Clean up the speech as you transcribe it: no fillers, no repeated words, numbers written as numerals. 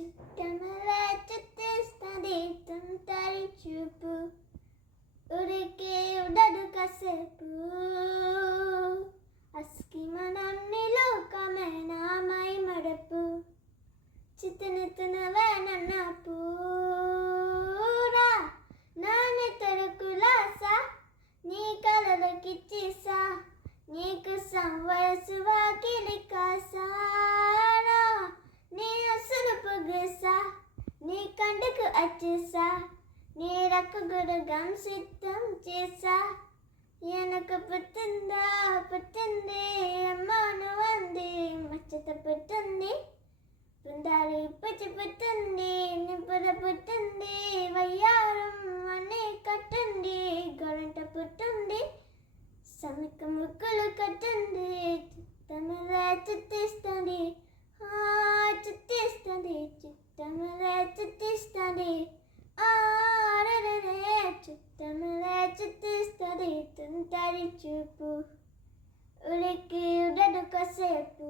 చుట్టమలే చుట్టేస్తుంది తుంటరి చూపు ఉరికి ఉడడు కాసేపు అస్కిమనన్ని లోకమేనా మై మడపు చితనెత్తనవే నన్న పూరా నాని తరుకులాసా నీ కలలకిచ్చేసా నీకు సంవయసు వాకిలి కాసారా నీ అసలు పొగసా నీ కండకు వచ్చేసా నీ రక్కగుడుగం సిద్ధం చేసా వెనక పుట్టిందా పుట్టింది అమ్మాను అంది మచ్చత పుట్టింది పుందారి పచ్చి పుట్టింది నిపుర పుట్టింది వయ్యారం అన్నీ కట్టింది గొరంట పుట్టింది సమిక ముక్కులు కట్టింది చిత్తమలే చుట్టిస్తుంది చుట్టిస్తుంది చిత్తమలే చుట్టిస్తుంది చిత్తమలే చుట్టిస్తుంది తుంటరి చూపు ఉలికి ఉడడు కాసేపు